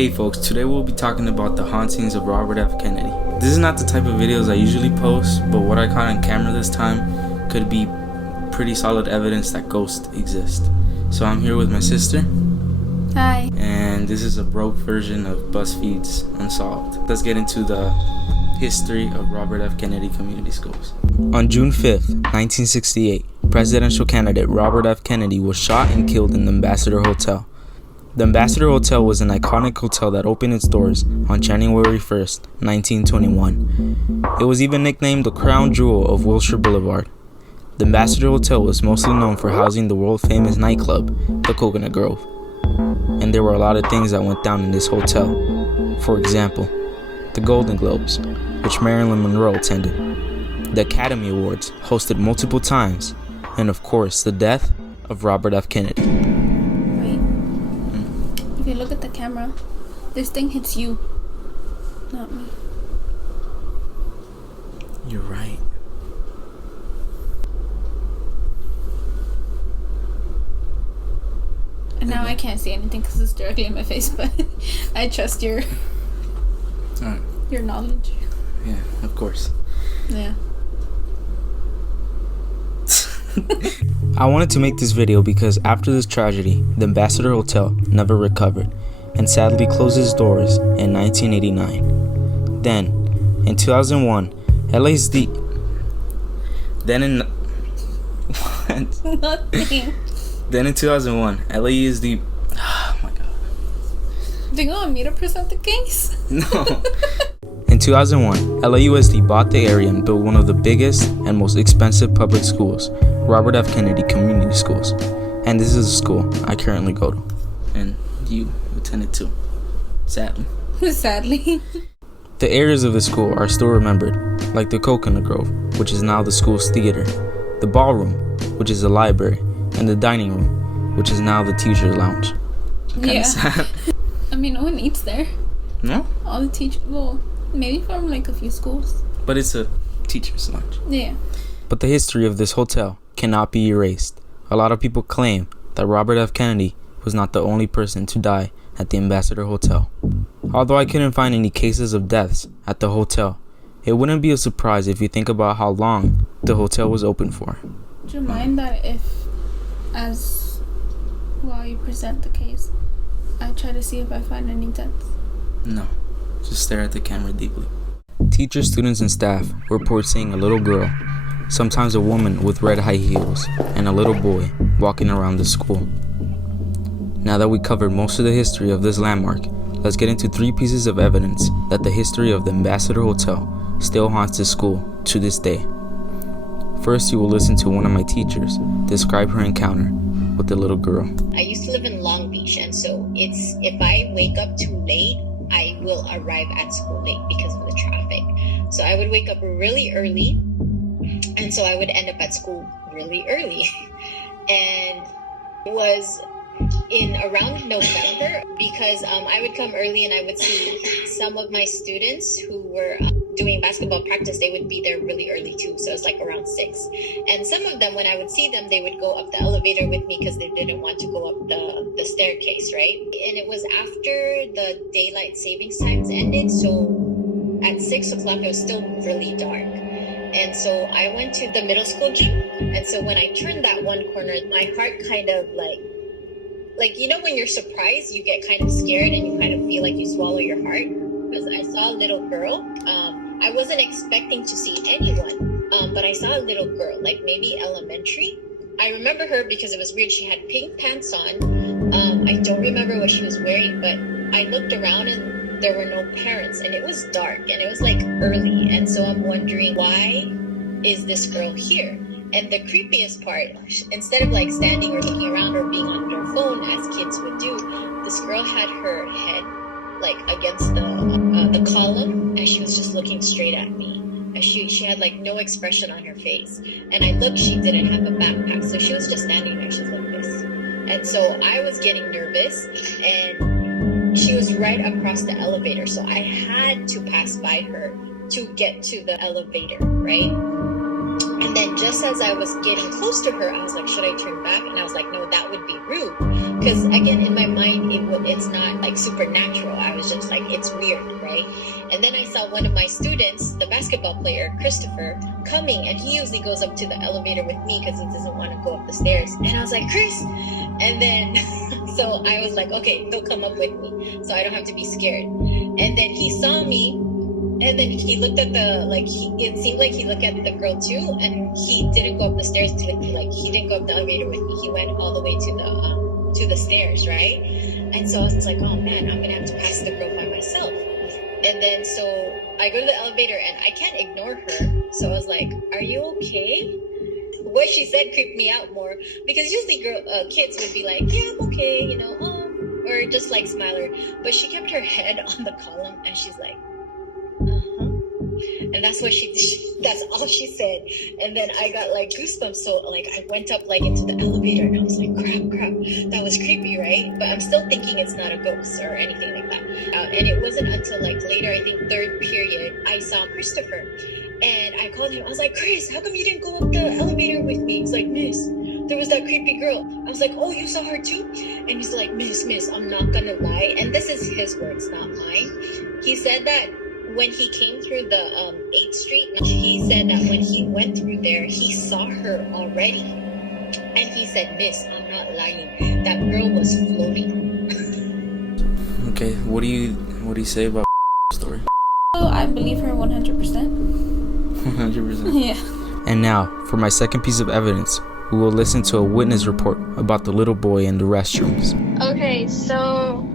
Hey folks, today we'll be talking about the hauntings of Robert F. Kennedy. This is not the type of videos I usually post, but what I caught on camera this time could be pretty solid evidence that ghosts exist. So I'm here with my sister. Hi. And this is a broke version of BuzzFeed's Unsolved. Let's get into the history of Robert F. Kennedy Community Schools. On June 5th, 1968, presidential candidate Robert F. Kennedy was shot and killed in the Ambassador Hotel. The Ambassador Hotel was an iconic hotel that opened its doors on January 1st, 1921. It was even nicknamed the crown jewel of Wilshire Boulevard. The Ambassador Hotel was mostly known for housing the world-famous nightclub, the Coconut Grove. And there were a lot of things that went down in this hotel. For example, the Golden Globes, which Marilyn Monroe attended, the Academy Awards, hosted multiple times, and of course, the death of Robert F. Kennedy. If you look at the camera, this thing hits you, not me. You're right. And now I can't see anything because it's directly in my face, but I trust your knowledge. Yeah, of course. Yeah. I wanted to make this video because after this tragedy, the Ambassador Hotel never recovered and sadly closed its doors in 1989. Then, in 2001, Nothing. Then in 2001, LAUSD. Oh my god. Do you want me to present the case? No. In 2001, LAUSD bought the area and built one of the biggest and most expensive public schools, Robert F. Kennedy Community Schools. And this is a school I currently go to. And you attended too. Sadly. Sadly. The areas of the school are still remembered, like the Coconut Grove, which is now the school's theater, the ballroom, which is the library, and the dining room, which is now the teacher's lounge. Yeah. Sad. I mean, no one eats there. No? All the teachers, well, maybe from like a few schools. But it's a teacher's lounge. Yeah. But the history of this hotel cannot be erased. A lot of people claim that Robert F. Kennedy was not the only person to die at the Ambassador Hotel. Although I couldn't find any cases of deaths at the hotel, it wouldn't be a surprise if you think about how long the hotel was open for. Do you mind that if, while you present the case, I try to see if I find any deaths? No, just stare at the camera deeply. Teachers, students, and staff report seeing a little girl, sometimes a woman with red high heels, and a little boy walking around the school. Now that we covered most of the history of this landmark, let's get into 3 pieces of evidence that the history of the Ambassador Hotel still haunts the school to this day. First, you will listen to one of my teachers describe her encounter with the little girl. I used to live in Long Beach, and so if I wake up too late, I will arrive at school late because of the traffic. So I would wake up really early, and so I would end up at school really early. And it was in around November because I would come early and I would see some of my students who were doing basketball practice. They would be there really early too, so it's like around 6. And some of them, when I would see them, they would go up the elevator with me because they didn't want to go up the staircase, right? And it was after the daylight savings times ended, so at 6 o'clock it was still really dark. And so I went to the middle school gym, and so when I turned that one corner, my heart kind of like you know when you're surprised, you get kind of scared and you kind of feel like you swallow your heart. Because I saw a little girl. I wasn't expecting to see anyone, but I saw a little girl, like maybe elementary. I remember her because it was weird. She had pink pants on. I don't remember what she was wearing, but I looked around and there were no parents, and it was dark and it was like early. And so I'm wondering, why is this girl here? And the creepiest part, instead of like standing or looking around or being on her phone as kids would do, this girl had her head like against the column, and she was just looking straight at me. And she had like no expression on her face. And I looked, she didn't have a backpack, so she was just standing there, she's like this. And so I was getting nervous, and she was right across the elevator, so I had to pass by her to get to the elevator, right? And And then just as I was getting close to her, I was like, should I turn back? And I was like, no, that would be rude. Because again, in my mind, it's not like supernatural. I was just like, it's weird, right? And then I saw one of my students, the basketball player, Christopher, coming, and he usually goes up to the elevator with me because he doesn't want to go up the stairs. And I was like, Chris! And then, so I was like, okay, he'll come up with me, so I don't have to be scared. And then he saw me, and then he looked at it seemed like he looked at the girl too, and he didn't go up the stairs he didn't go up the elevator with me. He went all the way to the stairs, right? And so I was like, oh man, I'm gonna have to pass the girl by myself. And then so I go to the elevator and I can't ignore her. So I was like, are you okay? What she said creeped me out more, because usually kids would be like, yeah, I'm okay, or just like smile her. But she kept her head on the column and she's like, and that's what that's all she said. And then I got like goosebumps, so like I went up like into the elevator and I was like, crap, that was creepy, right? But I'm still thinking it's not a ghost or anything like that. And it wasn't until like later, I think third period, I saw Christopher, and I called him. I was like, Chris, how come you didn't go up the elevator with me? He's like, Miss, there was that creepy girl. I was like, oh, you saw her too? And he's like, Miss, I'm not gonna lie, and this is his words, not mine. He said that when he came through the 8th Street, he said that when he went through there, he saw her already. And he said, Miss, I'm not lying, that girl was floating. Okay, what do you say about story? So I believe her 100%. 100%. Yeah. And now, for my second piece of evidence, we will listen to a witness report about the little boy in the restrooms. Okay, so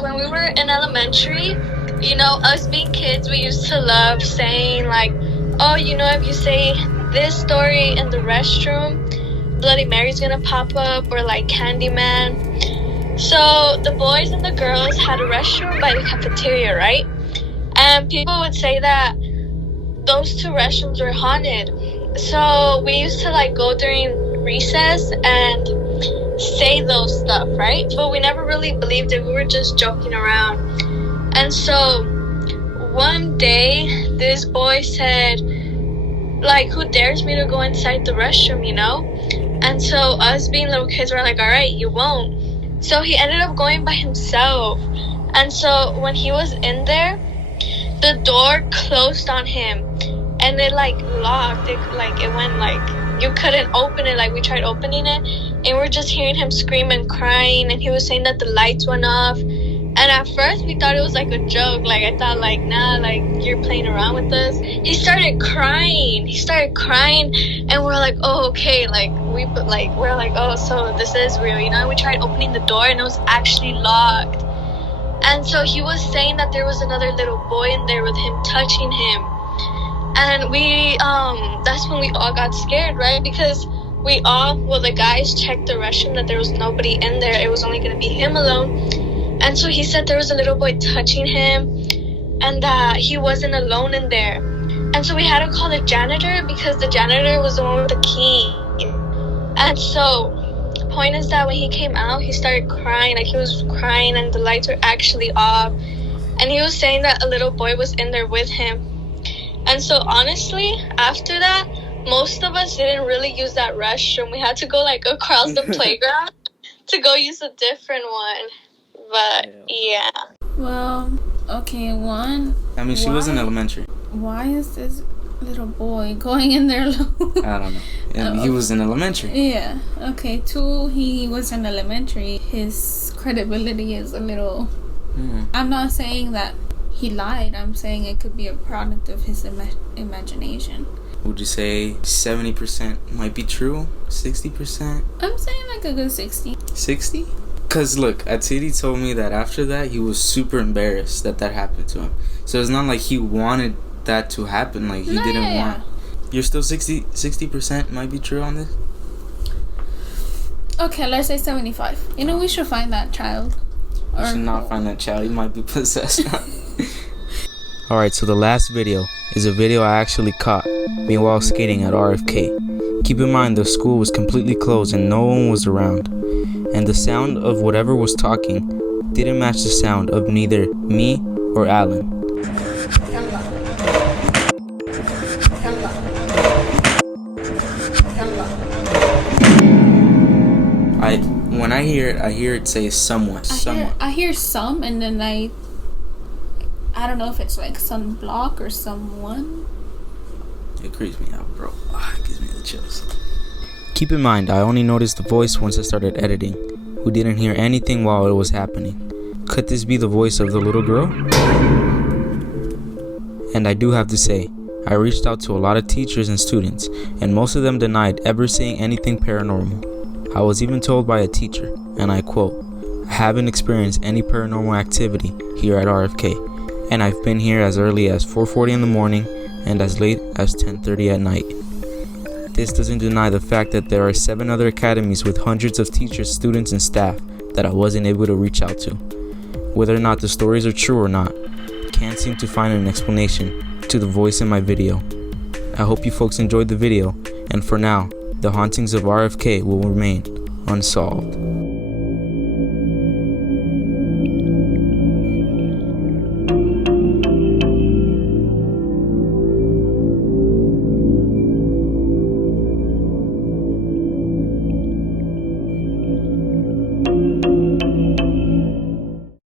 when we were in elementary, us being kids, we used to love saying like, oh, if you say this story in the restroom, Bloody Mary's gonna pop up, or like Candyman. So the boys and the girls had a restroom by the cafeteria, right? And people would say that those two restrooms were haunted. So we used to like go during recess and say those stuff, right? But we never really believed it. We were just joking around. And so one day this boy said, like, who dares me to go inside the restroom, And so us being little kids were like, all right, you won't. So he ended up going by himself. And so when he was in there, the door closed on him and it like locked. It went like, you couldn't open it. Like we tried opening it and we're just hearing him scream and crying, and he was saying that the lights went off. And at first we thought it was like a joke. Like I thought like, nah, like you're playing around with us. He started crying and we're like, oh, okay. We're like, oh, so this is real, We tried opening the door and it was actually locked. And so he was saying that there was another little boy in there with him touching him. And we, that's when we all got scared, right? Because the guys checked the restroom that there was nobody in there. It was only going to be him alone. And so he said there was a little boy touching him and that he wasn't alone in there. And so we had to call the janitor because the janitor was the one with the key. And so the point is that when he came out, he started crying. Like he was crying and the lights were actually off. And he was saying that a little boy was in there with him. And so honestly, after that, most of us didn't really use that restroom. We had to go like across the playground to go use a different one. But yeah. Well, okay, one. I mean, she was in elementary. Why is this little boy going in there alone? I don't know. And he was in elementary. Yeah. Okay. 2, he was in elementary. His credibility is a little. I'm not saying that he lied. I'm saying it could be a product of his imagination. Would you say 70% might be true? 60%? I'm saying like a good 60. 60? Because look, Atiri told me that after that, he was super embarrassed that happened to him. So it's not like he wanted that to happen. Like, he didn't want... You're still 60% might be true on this? Okay, let's say 75. We should find that child. We should not find that child. He might be possessed. Alright, so the last video is a video I actually caught while skating at RFK. Keep in mind the school was completely closed and no one was around. And the sound of whatever was talking didn't match the sound of neither me or Alan. When I hear it say somewhat. I hear some, and then I don't know if it's like some block or someone. It creeps me out, bro. It gives me the chills. Keep in mind, I only noticed the voice once I started editing, who didn't hear anything while it was happening. Could this be the voice of the little girl? And I do have to say, I reached out to a lot of teachers and students, and most of them denied ever seeing anything paranormal. I was even told by a teacher, and I quote, "I haven't experienced any paranormal activity here at RFK, and I've been here as early as 4:40 in the morning and as late as 10:30 at night." This doesn't deny the fact that there are 7 other academies with hundreds of teachers, students, and staff that I wasn't able to reach out to. Whether or not the stories are true or not, can't seem to find an explanation to the voice in my video. I hope you folks enjoyed the video, and for now, the hauntings of RFK will remain unsolved.